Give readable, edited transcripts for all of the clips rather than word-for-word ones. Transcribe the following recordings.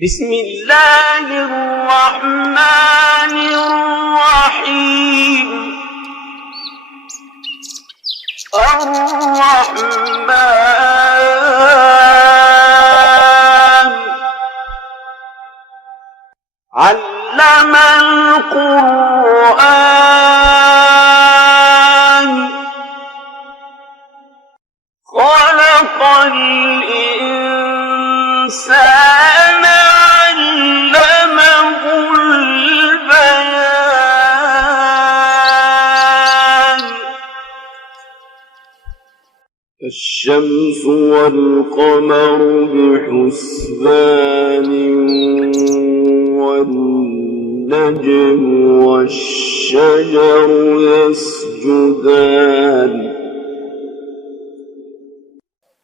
بسم الله الرحمن الرحيم. الرحمن علم القرآن خلق الإنسان علمه البيان. الشمس والقمر بحسبان والنجم والشجر يسجدان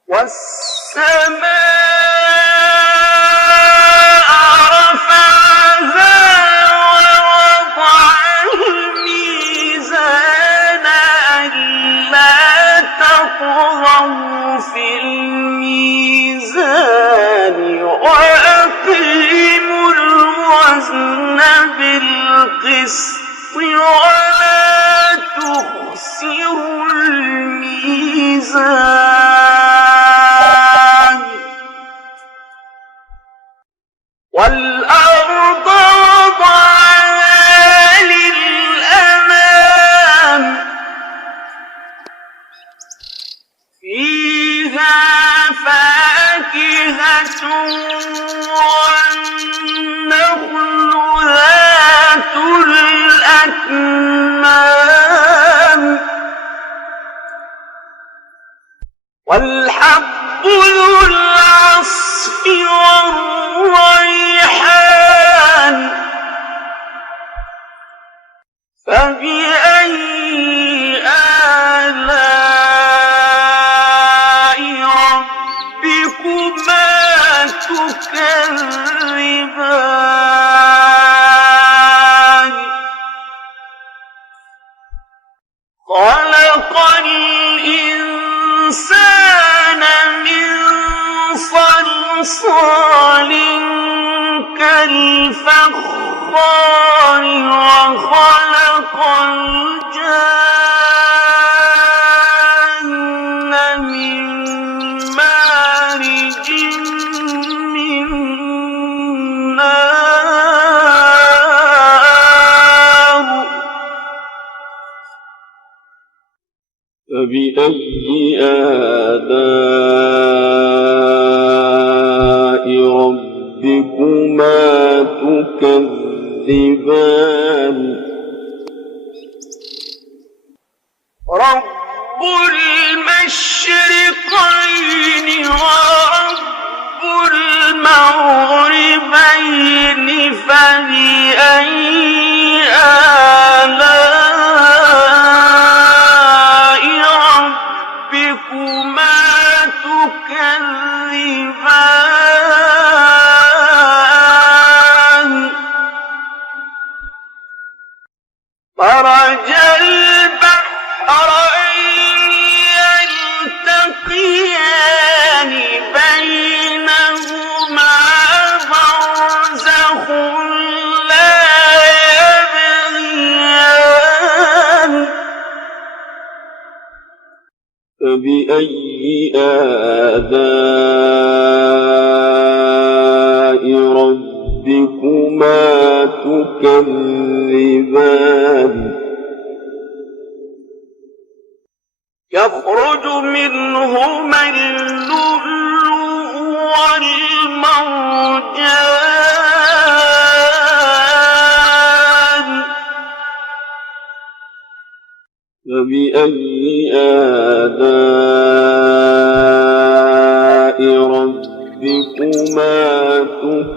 والسماء رفعها ووضع الميزان ألا تطغوا في الميزان وأقيموا الوزن بالقسط ولا تخسروا الميزان. والأرض وضعها للأنام فيها فاكهة والنخل ذات الأكمام والحب ذو العصف والريحان. فبأي آلاء ربكما تكذبان؟ خلق الإنسان من صلصال كالفخار وخلق الجن من مارج من نار. فبأي آلاء ربكما تكذبان؟ رب المشرقين ورب المغربين فبأي آلاء ربكما تكذبان؟ مرج البحرين يلتقيان بينهما برزخ لا يبغيان. فبأي آلاء ربكما تكذبان؟ يخرج منهما اللؤلؤ والمرجان. فبأي آلاء ربكما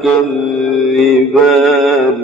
تكذبان؟